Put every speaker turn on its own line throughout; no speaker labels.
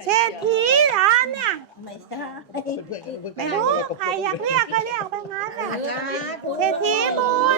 เศรษฐีเหรอเนี่ย
ไม่ใช่
ไม่รู้ใครอยากเรียกก็เรียกไปงั้นแหละเศรษฐีบุญ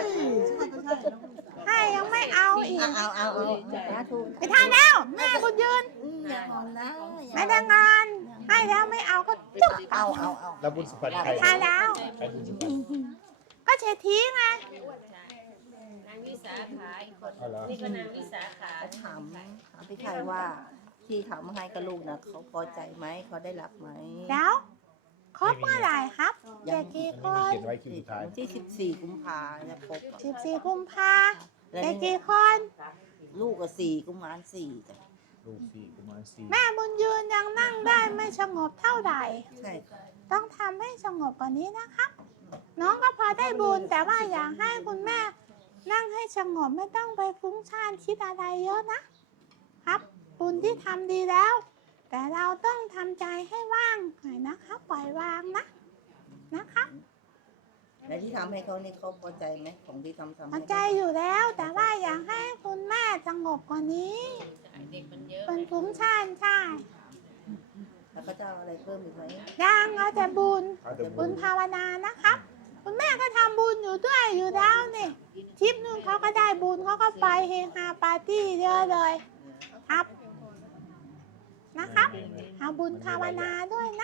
ให้ยังไม่เอาอีก
เอาสาธุ
ไปทานแล้วแม่คุณยืน
อย่าหอนนะ
ไม่ได้งานให้แล้วไม่เอาก็จุ๊บ
เอา
แล้วบุญสุพรรณใคร
ทานแล้ว
ใครบุญสุพรรณ
ก็เศรษฐีไง
นางวิสาขาอีกคน
เอาเหรอ
นี่ก็นางวิสาขา
ถามพี่ชัยว่าที่ทำให้กับลูกนะเขาพอใจไหมเขาได้รับไหม
แล้วครบเมื่อไหร่ครับเด็กกี่ค
ไม่มี
น
เขียนไว้คิวสุดท้าย
วันที่14 กุมภาจะครบอะ
14 กุมภาเด็กกี่คน
ลูกก็4 กุมภา4จ้ะ
ลูกสี่กุมารสี่
แม่บุญยืนยังนั่งได้ไม่สงบเท่าไหร่
ใช่ค่ะ
ต้องทำให้สงบกว่านี้นะครับ น้องก็พอได้บุญแต่ว่าอยากให้คุณแม่นั่งให้สงบไม่ต้องไปฟุ้งซ่านคิดอะไรเยอะนะครับ บุญที่ทำดีแล้ว แต่เราต้องทำใจให้ว่างหน่อยนะครับปล่อยวางนะครับ
แล้วที่ทำให้เขานี่เขาพอใจไหมของที่ทำ
พอ
ให้
ใจอยู่แล้วแต่ว่าอยากให้คุณแม่สงบกว่านี้
เด็กมันเยอะ
เป็นฟุ้งซ่านใช่
แล้วเขาจะเอาอะไรเพิ่มอีกไหม
ยังเอาแต่บุญ
เอาแต่
บุ
บุ
ญ
ญ
ภาวนานะครับ คุณแม่ก็ทำบุญอยู่ด้วยอยู่แล้วนี่ทริปนึงเขาก็ได้บุญเขาก็ไปเฮฮาปาร์ตี้เยอะเลยครับนะครับเอาบุญภาวนาด้วยนะ